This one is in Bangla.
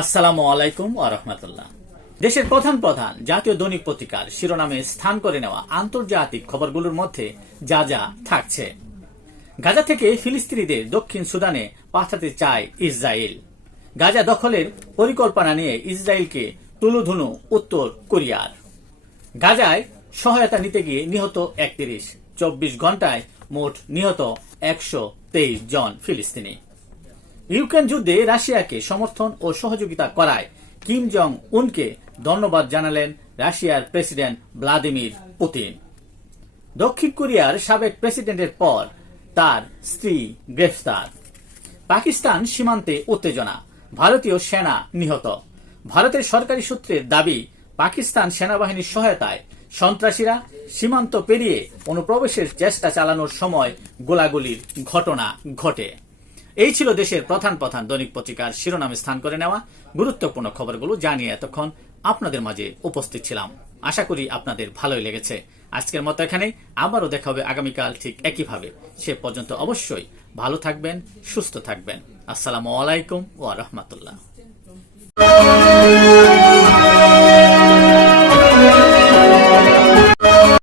আসসালামু আলাইকুম ওয়া রাহমাতুল্লাহ। দেশের প্রধান প্রধান জাতীয় দৈনিক পত্রিকার শিরোনামে স্থান করে নেওয়া আন্তর্জাতিক খবরগুলোর মধ্যে যা যা থাকছে। গাজা থেকে ফিলিস্তিনিদের দক্ষিণ সুদানে পাঠাতে চায় ইসরায়েল। গাজা দখলের পরিকল্পনা নিয়ে ইসরায়েলকে তুলোধুনো উত্তর কোরিয়ার। গাজায় সহায়তা নিতে গিয়ে নিহত ৩১, ২৪ ঘন্টায় মোট নিহত ১২৩ জন ফিলিস্তিনি। ইউক্রেন যুদ্ধে রাশিয়াকে সমর্থন ও সহযোগিতা করায় কিম জং উনকে ধন্যবাদ জানালেন রাশিয়ার প্রেসিডেন্ট ভ্লাদিমির পুতিন। দক্ষিণ কোরিয়ার সাবেক প্রেসিডেন্টের পর তার স্ত্রী গ্রেফতার। পাকিস্তান সীমান্তে উত্তেজনা, ভারতীয় সেনা নিহত। ভারতের সরকারি সূত্রের দাবি, পাকিস্তান সেনাবাহিনীর সহায়তায় সন্ত্রাসীরা সীমান্ত পেরিয়ে অনুপ্রবেশের চেষ্টা চালানোর সময় গোলাগুলির ঘটনা ঘটে। এই ছিল দেশের প্রধান প্রধান দৈনিক পত্রিকার শিরোনামে স্থান করে নেওয়া গুরুত্বপূর্ণ খবরগুলো জানিয়ে এতক্ষণ আপনাদের মাঝে উপস্থিত ছিলাম। আশা করি আপনাদের ভালোই লেগেছে। আজকের মতো এখানে আবারও দেখা হবে আগামীকাল ঠিক একইভাবে। সে পর্যন্ত অবশ্যই ভালো থাকবেন, সুস্থ থাকবেন। আসসালামু আলাইকুম ওয়া রাহমাতুল্লাহ।